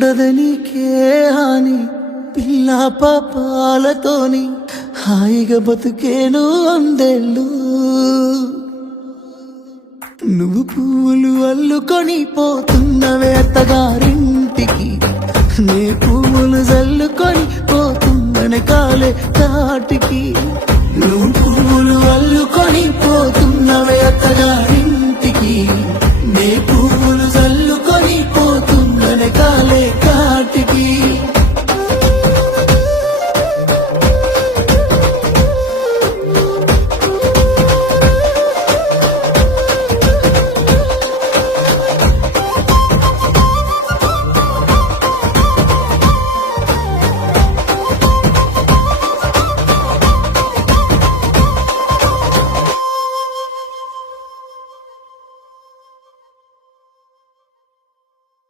ఉండదనికే హాని పిల్ల పాపాలతోని హాయిగా బతుకేను వందేళ్ళు నువ్వు పువ్వులు అల్లుకొని పోతున్నవే అత్తగారింటికి నే